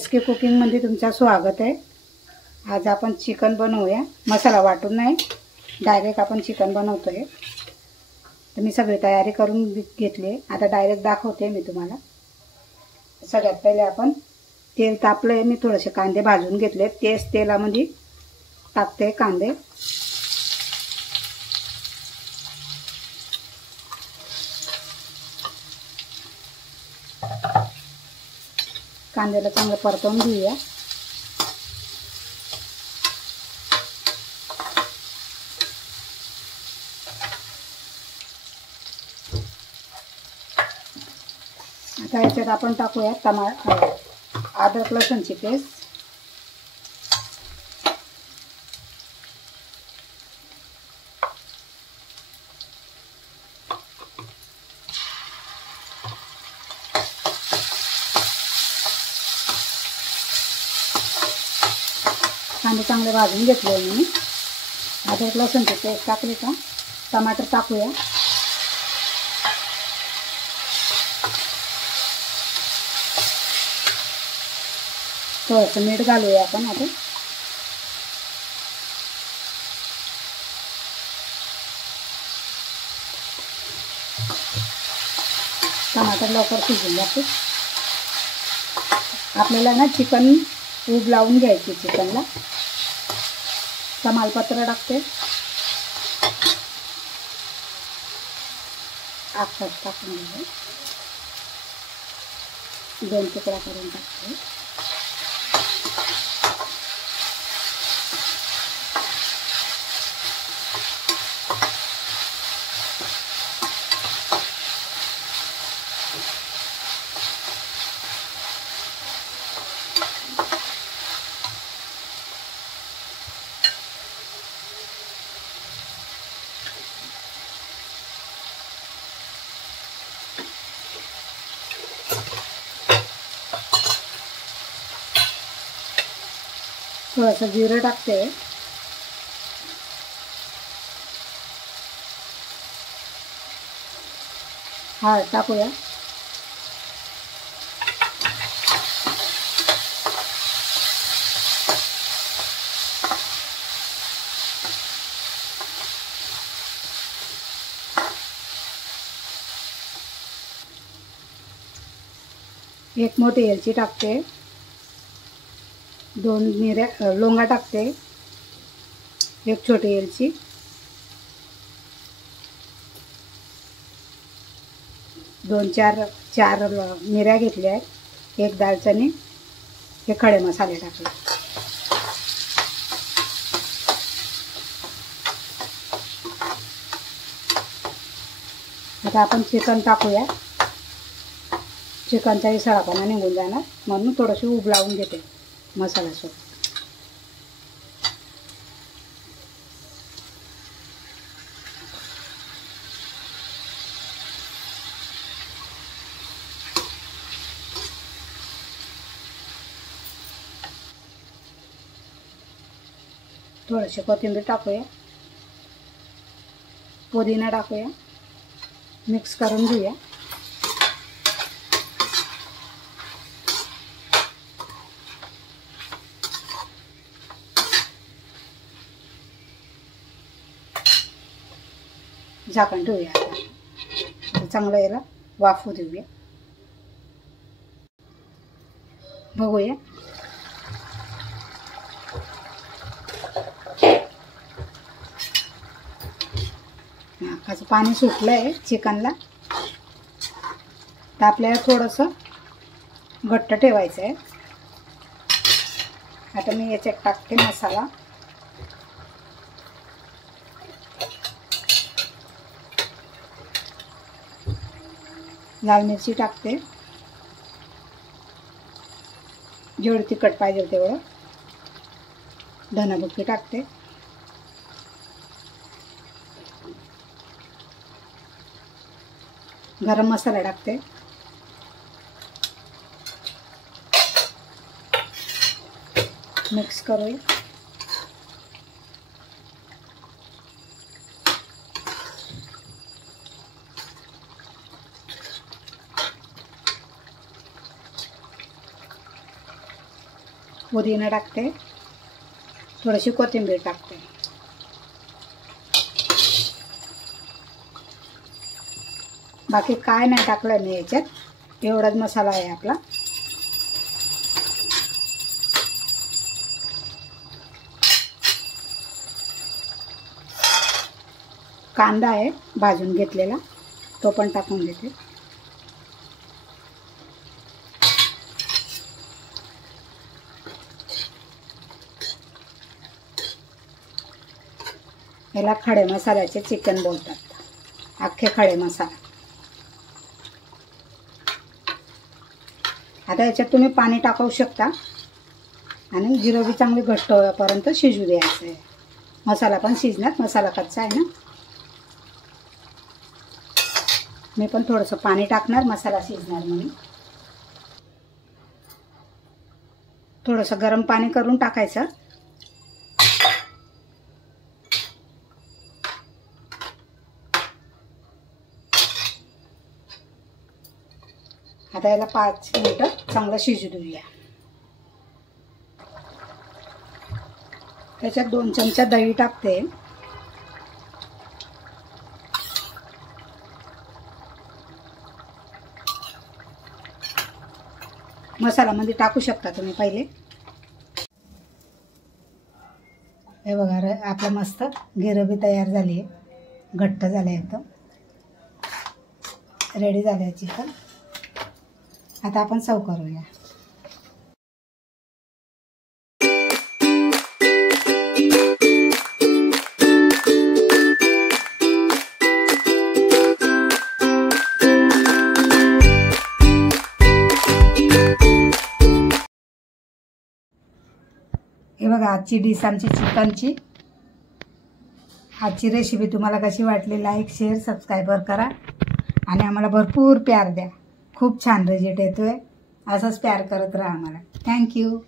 SK कुकिंगमध्ये तुमचं स्वागत आहे। आज आपण चिकन बनवूया। मसाला वाटून नाही, डायरेक्ट आपण चिकन बनवतोय। तर मी सगळी तयारी करून घेतली। आता डायरेक्ट दाखवते मी तुम्हाला। सगळ्यात पहिले आपण तेल तापलंय, मी थोडेसे कांदे भाजून घेतले। तेच तेलामध्ये टाकते कांदे। कांद्याला चांगलं परतवून घेऊया। आता याच्यात आपण टाकूया अद्रक लसूणची पेस्ट। कांदे चांगले भाजून घेतले मी। अद्रक लसूणची पेस्ट टाकली का टमाटर टाकूया। थोडंसं मीठ घालूया आपण आता। टमाटर लवकर शिजून जाते। आपल्याला ना चिकन ऊब लावून घ्यायची चिकनला। तमालपत्र टाकते, आखच टाकून घ्यायचं, 2 तुकडा करून टाकते। थोडंसं जिरं टाकते। हळद टाकूया। एक मोठी एलची टाकते, 2 मिऱ्या लवंगा टाकते, 1 छोटी एलची, 4 मिऱ्या घेतल्या आहेत, 1 दालचिनी, हे खडे मसाले टाकले। आता आपण चिकन टाकूया। चिकनचा सडापणा निघून जाणार म्हणून थोडीशी ऊब लावून घेते मसाल्यासोबत। थोडीशी कोथिंबीर टाकूया, पुदिना टाकूया, मिक्स करून घेऊया। झाकण ठेवूया। आता चांगलं याला वाफू देऊया, बघूया। नाकाचं पाणी सुटलंय चिकनला। तर आपल्याला थोडंसं घट्ट ठेवायचं आहे। आता मी याच्यात टाकते मसाला। लाल मिरची टाकते, जेवढी तिखट पाहिजे तेवढं। धनाबुक्की टाकते, गरम मसाला टाकते, मिक्स करूया। पुदिना टाकते, थोडीशी कोथिंबीर टाकते. बाकी काय नाही टाकलं मी याच्यात, एवढाच मसाला आहे आपला. कांदा आहे भाजून घेतलेला, तो पण टाकून देते. याला खडे मसाल्याचे चिकन बोलतात, अख्खे खडे मसाला. आता याच्यात तुम्ही पाणी टाकू शकता आणि गिरवी चांगली घट्ट होईपर्यंत शिजू द्यायचं आहे. मसाला पण शिजणार, मसाला कच्चा आहे ना. मी पण थोडंसं पाणी टाकणार मसाला शिजणार म्हणून. थोडंसं गरम पाणी करून टाकायचं. आता याला 5 मिनिटं चांगलं शिजू देऊया. त्याच्यात 2 चमचा दही टाकते. मसाल्यामध्ये टाकू शकता तुम्ही पहिले. हे बघा आपलं मस्त गिरवी तयार झाली आहे, घट्ट झालं एकदम. रेडी झालं आहे चिकन. आता आपण सर्व करूया. हे बघा आजची डिश आमची चिकनची. आजची रेसिपी तुम्हाला कशी वाटली, लाईक शेअर सबस्क्राईबर करा आणि आम्हाला भरपूर प्यार द्या. खूप छान रिझल्ट येतोय, असंच प्यार करत राहा आम्हाला. थँक्यू.